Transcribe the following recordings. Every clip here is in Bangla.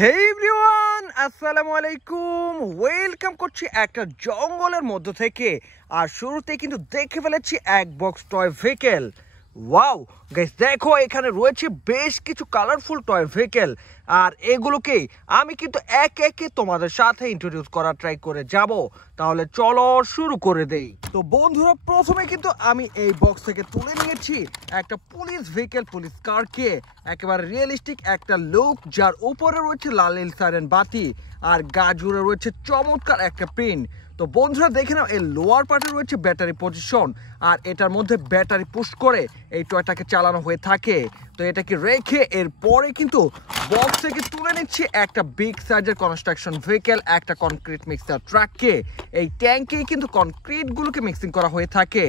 হে এভরিওয়ান, আসসালামু আলাইকুম। ওয়েলকাম করছি একটা জঙ্গলের মধ্য থেকে। আর শুরুতে কিন্তু দেখে ফেলেছি এক box toy vehicle. Wow guys, দেখো এখানে রয়েছে বেশ কিছু কালারফুল টয় ভেহিকেল। আর এগুলোকে আমি কিন্তু একে একে তোমাদের সাথে ইন্ট্রোডিউস করার ট্রাই করে যাব। তাহলে চলো শুরু করে দেই। তো বন্ধুরা, প্রথমে কিন্তু আমি এই বক্স থেকে তুলে নিয়েছি একটা পুলিশ ভেহিকেল, পুলিশ কারকে। একেবারে রিয়েলিস্টিক একটা লুক, যার উপরে রয়েছে লাল নীল সাইরেন বাতি আর গা জুড়ে রয়েছে চমৎকার একটা প্রিন্ট। তো বন্ধুরা দেখে নাও, এর লোয়ার পার্টে রয়েছে ব্যাটারি পজিশন, আর এটার মধ্যে ব্যাটারি পুশ করে এই টয়টাকে চালানো হয়ে থাকে। তো এটাকে রেখে এরপরে কিন্তু বক্স থেকে তুলে নিচ্ছে একটা বিগ সাইজের কনস্ট্রাকশন ভেহিকেল, একটা কনক্রিট মিক্সার ট্রাককে। এই ট্যাঙ্কে কিন্তু কনক্রিট গুলোকে মিক্সিং করা হয়ে থাকে,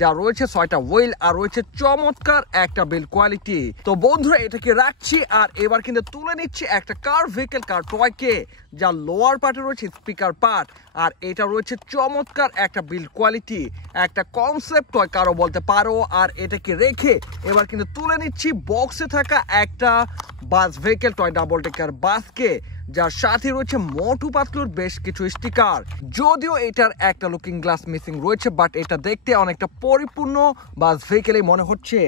যা রয়েছে 6টা হুইল আর রয়েছে চমৎকার একটা বিল্ড কোয়ালিটি। তো বন্ধুরা এটাকে রাখছি, আর এবার কিন্তু তুলে নিচ্ছি একটা কার ভেহিকেল, কার টয়কে, যা লোয়ার পার্টে রয়েছে স্পিকার পার্ট, আর এটা রয়েছে চমৎকার একটা বিল্ড কোয়ালিটি, একটা কনসেপ্ট টয় কারো বলতে পারো। আর এটাকে রেখে এবার কিন্তু তুলে নিচ্ছি বক্সে থাকা একটা বাস ভেহিকেল, টয় ডাবল টেকার বাসকে, যার সাথে রয়েছে মোটু পাতলুর বেশ কিছু স্টিকার। যদিও এটার একটা লুকিং গ্লাস মিসিং রয়েছে, বাট এটা দেখতে অনেকটা পরিপূর্ণ বাস ভেহিকেলই মনে হচ্ছে।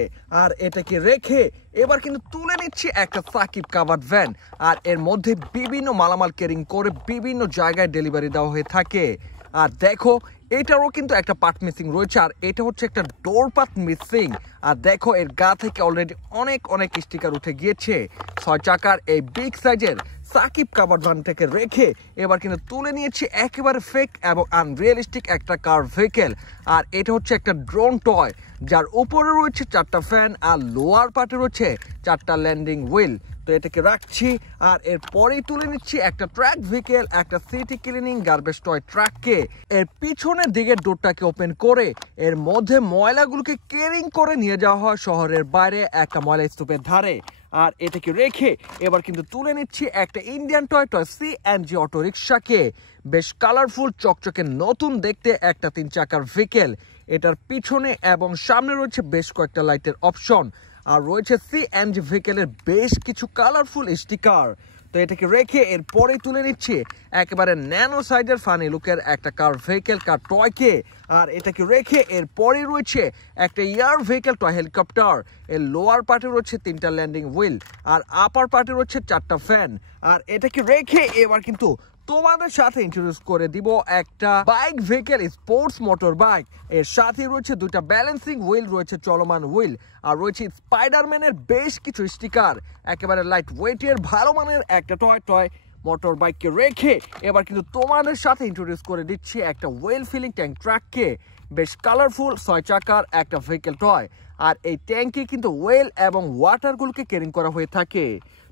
আর এটাকে রেখে এবার কিন্তু তুলে নিচ্ছি একটা সাকিব কাভার্ড ভ্যান, আর এর মধ্যে বিভিন্ন মালামাল ক্যারিং করে বিভিন্ন জায়গায় ডেলিভারি দেওয়া হয়ে থাকে। আর দেখো এটারও কিন্তু একটা পার্ট মিসিং রয়েছে, আর এটা হচ্ছে একটা ডোর পার্ট মিসিং। আর দেখো এর গা থেকে অলরেডি অনেক স্টিকার উঠে গিয়েছে। 6 চাকার এই বিগ সাইজের সাকিব কাভার্ড ভ্যানটাকে রেখে এবার কিন্তু তুলে নিয়েছি একেবারে ফেক এবং আনরিয়েলিস্টিক একটা কার ভেহিকেল। আর এটা হচ্ছে একটা ড্রোন টয়, যার উপরে রয়েছে 4টা ফ্যান আর লোয়ার পার্টে রয়েছে 4টা ল্যান্ডিং হুইল। তো এটাকে রাখছি, আর এরপরেই তুলে নিচ্ছি একটা ট্র্যাক ভেহিকেল, একটা সিটি ক্লিনিং গার্বেজ টয় ট্রাককে। এর পিছনের দিকের ডোরটাকে ওপেন করে এর মধ্যে ময়লাগুলোকে ক্যারিং করে নিয়ে যাওয়া হয় শহরের বাইরে একটা ময়লা স্তূপের ধারে। আর এটাকে রেখে এবার কিন্তু তুলে নিচ্ছি একটা ইন্ডিয়ান টয় সিএনজি অটো রিক্সাকে। বেশ কালারফুল, চকচকে নতুন দেখতে একটা 3 চাকার ভেহিকেল। এটার পিছনে এবং সামনে রয়েছে বেশ কয়েকটা লাইটের অপশন, আর রয়েছে সিএনজি ভেহিকেলের বেশ কিছু কালারফুল স্টিকার। তো এটাকে রেখে এরপরেই তুলে নিচ্ছে একেবারে ন্যানো সাইজের ফানি লুকের একটা কার ভেহিকেল, কার টয়কে। আর এটাকে রেখে এরপরেই রয়েছে একটা এয়ার ভেহিকেল, টয় হেলিকপ্টার। এর লোয়ার পার্টে রয়েছে 3টা ল্যান্ডিং হুইল, আর আপার পার্টে রয়েছে 4টা ফ্যান। আর এটাকে রেখে এবার কিন্তু তোমাদের সাথে ইন্ট্রোডিউস করে দিব একটা bike vehicle, sports motor bike. এর সাথে রয়েছে 2টা ব্যালেন্সিং হুইল, রয়েছে চলমান হুইল, আর রয়েছে স্পাইডারম্যানের বেশ কিছু স্টিকার। একেবারে লাইট ওয়েটের ভালো মানের একটা টয় মোটর বাইককে রেখে এবার কিন্তু তোমাদের সাথে ইন্ট্রোডিউস করে দিচ্ছি একটা ওয়েল ফিলিং ট্যাঙ্ক ট্রাককে। বেশ কালারফুল 6 চাকার একটা ভেহিকেল টয়, আর এই ট্যাঙ্কে কিন্তু ওয়েল এবং ওয়াটারগুলোকে ক্যারিং করা হয়ে থাকে।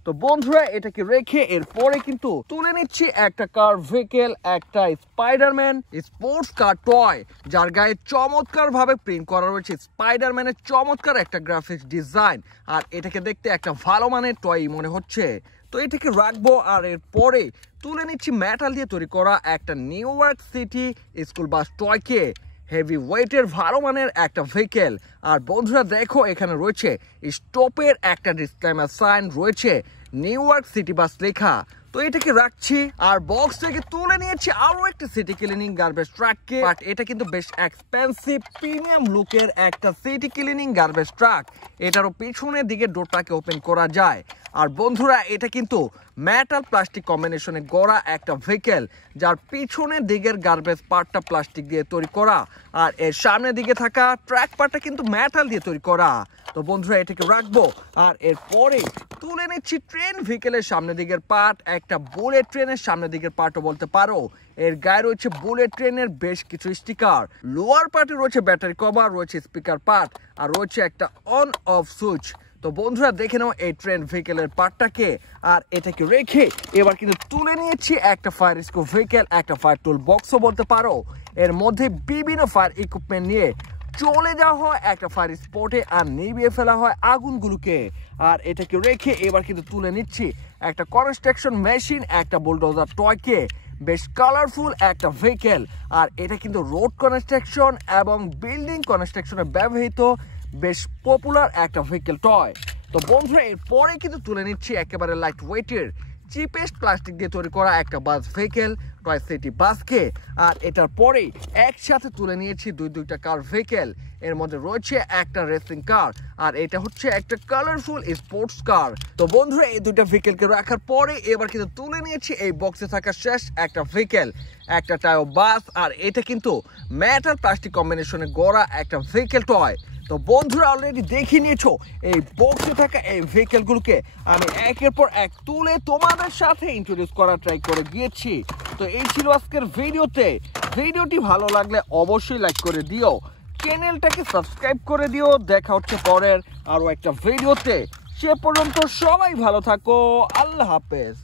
তো বন্ধুরা এটাকে রেখে এরপরে কিন্তু তুলে নিচ্ছি একটা কার ভেহিকেল, একটা স্পাইডারম্যান স্পোর্টস কার টয়, যার গায়ে চমৎকার ভাবে প্রিন্ট করা রয়েছে স্পাইডারম্যানের চমৎকার একটা গ্রাফিক্স ডিজাইন। আর এটাকে দেখতে একটা ভালো মানের টয় মনে হচ্ছে। তো এটাকে রাখবো, আর এরপরে তুলে নিচ্ছি মেটাল দিয়ে তৈরি করা একটা New York city school bus টয়কে। হেভি ওয়েটের ভালো মানের একটা ভেহিকেল। আর বন্ধুরা দেখো এখানে রয়েছে স্টপের একটা ডিসক্লেমার সাইন, রয়েছে নিউ ইয়র্ক সিটি বাস লেখা। তো এটাকে রাখছি, আর বক্স থেকে তুলে নিয়েছি আরো একটা সিটি ক্লিনিং গার্বেজ ট্রাককে। বাট এটা কিন্তু বেশ এক্সপেন্সিভ প্রিমিয়াম লুকের একটা সিটি ক্লিনিং গার্বেজ ট্রাক। এটারও পিছনের দিকে ডোরটাকে ওপেন করা যায়। আর বন্ধুরা এটা কিন্তু মেটাল প্লাস্টিক কম্বিনেশনে গড়া একটা ভেহিকেল, যার পিছনের দিকের গার্বেজ পার্টটা প্লাস্টিক দিয়ে তৈরি করা, আর এর সামনের দিকে থাকা ট্র্যাক পার্টটা কিন্তু মেটাল দিয়ে তৈরি করা। তো বন্ধুরা এটাকে রাখবো, আর এরপরে তুলে নিচ্ছি ট্রেন ভেহিকেলের সামনের দিকের পার্ট, একটা বুলেট ট্রেনের সামনের দিকের পার্টও বলতে পারো। এর গায়ে রয়েছে বুলেট ট্রেনের বেশ কিছু স্টিকার। লোয়ার পার্টে রয়েছে ব্যাটারি কভার, রয়েছে স্পিকার পার্ট, আর রয়েছে একটা অন অফ সুইচ। তো বন্ধুরা দেখে নাও এই ট্রেন ভেহিকেলের পার্টটাকে। আর এটাকে রেখে এবার কিন্তু তুলে নিয়েছি একটা ফায়ার স্কোপ ভেহিকেল, একটা ফায়ার টুল বক্সও বলতে পারো। এর মধ্যে বিভিন্ন ফায়ার ইকুইপমেন্ট নিয়ে চলে যাওয়া হয় একটা ফায়ার স্পটে, আর নিভিয়ে ফেলা হয় আগুনগুলোকে। আর এটাকে রেখে এবার কিন্তু তুলে নিচ্ছি একটা কনস্ট্রাকশন মেশিন, একটা বুলডোজার টয়কে। বেশ কালারফুল একটা ভেহিকেল, আর এটা কিন্তু রোড কনস্ট্রাকশন এবং বিল্ডিং কনস্ট্রাকশনে ব্যবহৃত বেশ পপুলার একটা ভেহিকেল টয়। তো বন্ধুরা এরপরে কিন্তু তুলে নিচ্ছি একেবারে লাইট ওয়েটের চিপেস্ট প্লাস্টিক দিয়ে তৈরি করা একটা বাস ভেহিকেল টয় সিটি বাসকে। আর এটার পরেই একসাথে তুলে নিয়েছি দুইটা কার ভেহিকেল। এর মধ্যে রয়েছে একটা রেসিং কার আর এটা হচ্ছে একটা কালারফুল স্পোর্টস কার। তো বন্ধুরা এই দুইটা ভেহিকেলকে রাখার পরে এবার কিন্তু তুলে নিয়েছি এই বক্সে থাকা শেষ একটা ভেহিকেল, একটা টায়ো বাস। আর এটা কিন্তু মেটাল প্লাস্টিক কম্বিনেশনে গড়া একটা ভেহিকেল টয়। তো বন্ধুরা অলরেডি দেখে নিয়েছো এই বক্সে থাকা এই ভেহিকেলগুলোকে আমি একের পর এক তুলে তোমাদের সাথে ইন্ট্রোডিউস করার ট্রাই করে গিয়েছি। তো এই ছিল আজকের ভিডিওতে। ভিডিওটি ভালো লাগলে অবশ্যই লাইক করে দিও, চ্যানেলটাকে সাবস্ক্রাইব করে দিও। দেখা হচ্ছে পরের আরো একটা ভিডিওতে। সে পর্যন্ত সবাই ভালো থাকো, আল্লাহ হাফেজ।